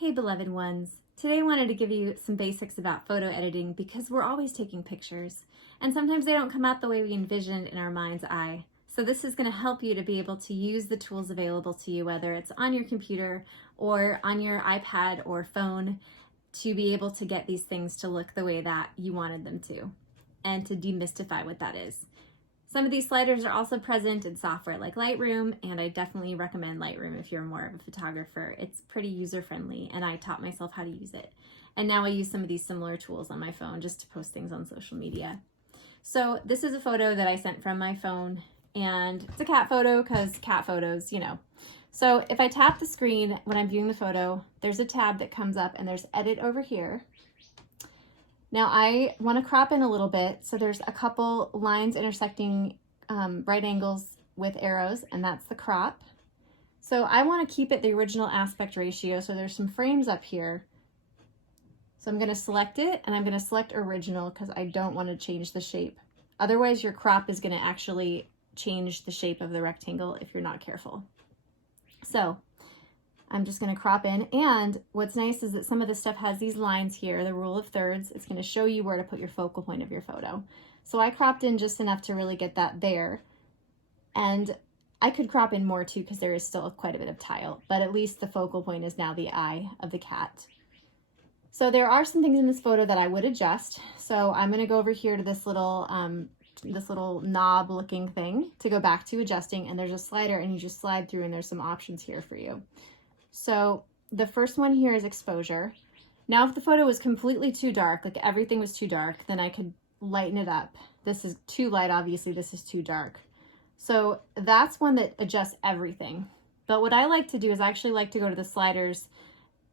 Hey beloved ones, today I wanted to give you some basics about photo editing because we're always taking pictures and sometimes they don't come out the way we envisioned in our mind's eye. So this is going to help you to be able to use the tools available to you, whether it's on your computer or on your iPad or phone, to be able to get these things to look the way that you wanted them to and to demystify what that is. Some of these sliders are also present in software like Lightroom, and I definitely recommend Lightroom if you're more of a photographer. It's pretty user-friendly, and I taught myself how to use it. And now I use some of these similar tools on my phone just to post things on social media. So this is a photo that I sent from my phone, and it's a cat photo because cat photos, you know. So if I tap the screen when I'm viewing the photo, there's a tab that comes up, and there's Edit over here. Now I want to crop in a little bit, so there's a couple lines intersecting right angles with arrows, and that's the crop. So I want to keep it the original aspect ratio, so there's some frames up here. So I'm going to select it, and I'm going to select original because I don't want to change the shape. Otherwise your crop is going to actually change the shape of the rectangle if you're not careful. So I'm just going to crop in, and what's nice is that some of this stuff has these lines here, the rule of thirds. It's going to show you where to put your focal point of your photo. So I cropped in just enough to really get that there, and I could crop in more too because there is still quite a bit of tile, but at least the focal point is now the eye of the cat. So there are some things in this photo that I would adjust. So I'm going to go over here to this little knob looking thing to go back to adjusting, and there's a slider, and you just slide through, and there's some options here for you. So the first one here is exposure. Now if the photo was completely too dark, like everything was too dark, then I could lighten it up. This is too light, obviously this is too dark. So that's one that adjusts everything. But what I like to do is I actually like to go to the sliders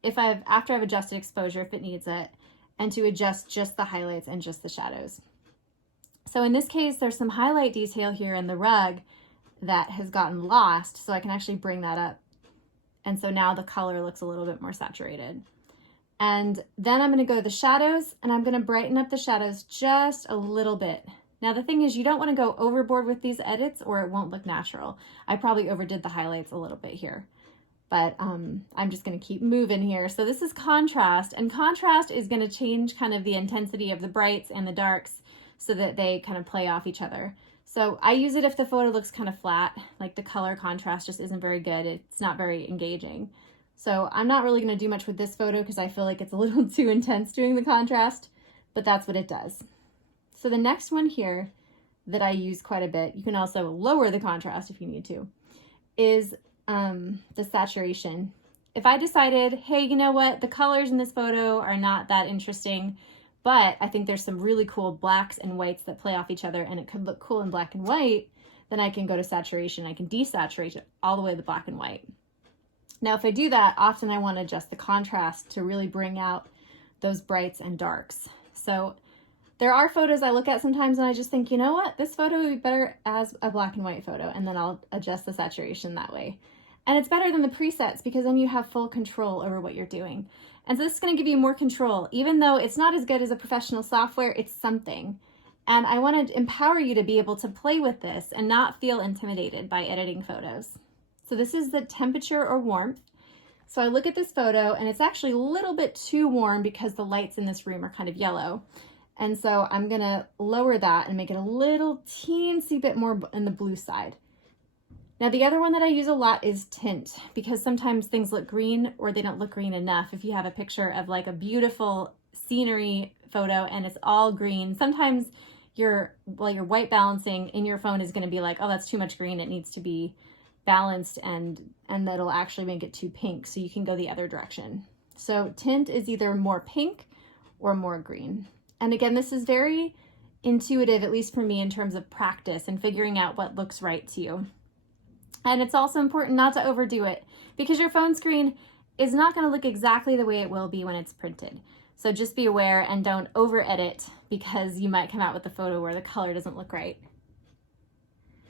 after I've adjusted exposure if it needs it, and to adjust just the highlights and just the shadows. So in this case, there's some highlight detail here in the rug that has gotten lost, so I can actually bring that up. And so now the color looks a little bit more saturated. And then I'm going to go to the shadows, and I'm going to brighten up the shadows just a little bit. Now the thing is, you don't want to go overboard with these edits or it won't look natural. I probably overdid the highlights a little bit here, but I'm just going to keep moving here. So this is contrast, and contrast is going to change kind of the intensity of the brights and the darks so that they kind of play off each other. So I use it if the photo looks kind of flat, like the color contrast just isn't very good. It's not very engaging. So I'm not really going to do much with this photo because I feel like it's a little too intense doing the contrast, but that's what it does. So the next one here that I use quite a bit, you can also lower the contrast if you need to, is the saturation. If I decided, hey, you know what, the colors in this photo are not that interesting, but I think there's some really cool blacks and whites that play off each other and it could look cool in black and white, then I can go to saturation. I can desaturate it all the way to black and white. Now, if I do that, often I want to adjust the contrast to really bring out those brights and darks. So there are photos I look at sometimes and I just think, you know what, this photo would be better as a black and white photo, and then I'll adjust the saturation that way. And it's better than the presets because then you have full control over what you're doing. And so this is going to give you more control. Even though it's not as good as a professional software, it's something. And I want to empower you to be able to play with this and not feel intimidated by editing photos. So this is the temperature or warmth. So I look at this photo and it's actually a little bit too warm because the lights in this room are kind of yellow. And so I'm going to lower that and make it a little teensy bit more on the blue side. Now the other one that I use a lot is tint, because sometimes things look green or they don't look green enough. If you have a picture of like a beautiful scenery photo and it's all green, sometimes your white balancing in your phone is going to be like, oh, that's too much green. It needs to be balanced, and that'll actually make it too pink. So you can go the other direction. So tint is either more pink or more green. And again, this is very intuitive, at least for me, in terms of practice and figuring out what looks right to you. And it's also important not to overdo it because your phone screen is not going to look exactly the way it will be when it's printed. So just be aware and don't over edit because you might come out with a photo where the color doesn't look right.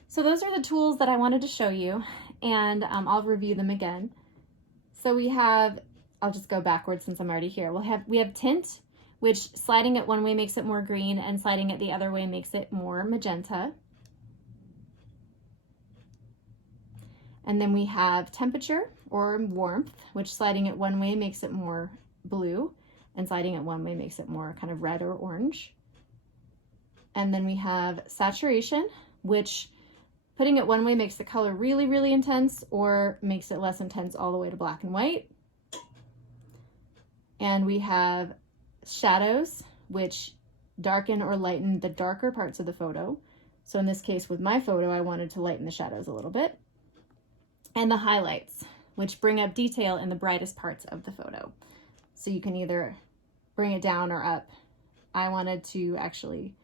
So those are the tools that I wanted to show you, and I'll review them again. So we have, I'll just go backwards since I'm already here. We have tint, which sliding it one way makes it more green and sliding it the other way makes it more magenta. And then we have temperature, or warmth, which sliding it one way makes it more blue, and sliding it one way makes it more kind of red or orange. And then we have saturation, which putting it one way makes the color really, really intense or makes it less intense all the way to black and white. And we have shadows, which darken or lighten the darker parts of the photo. So in this case, with my photo, I wanted to lighten the shadows a little bit. And the highlights, which bring up detail in the brightest parts of the photo. So you can either bring it down or up. I wanted to actually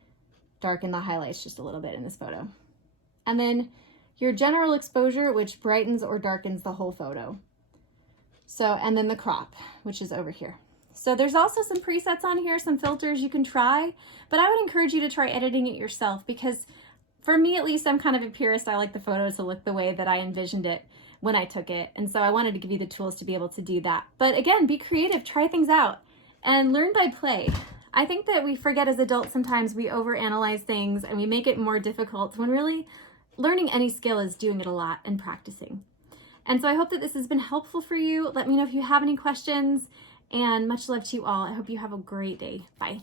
darken the highlights just a little bit in this photo. And then your general exposure, which brightens or darkens the whole photo. So, and then the crop, which is over here. So there's also some presets on here, some filters you can try, but I would encourage you to try editing it yourself, because for me, at least, I'm kind of a purist. I like the photo to look the way that I envisioned it when I took it. And so I wanted to give you the tools to be able to do that. But again, be creative, try things out, and learn by play. I think that we forget as adults sometimes we overanalyze things and we make it more difficult, when really learning any skill is doing it a lot and practicing. And so I hope that this has been helpful for you. Let me know if you have any questions, and much love to you all. I hope you have a great day. Bye.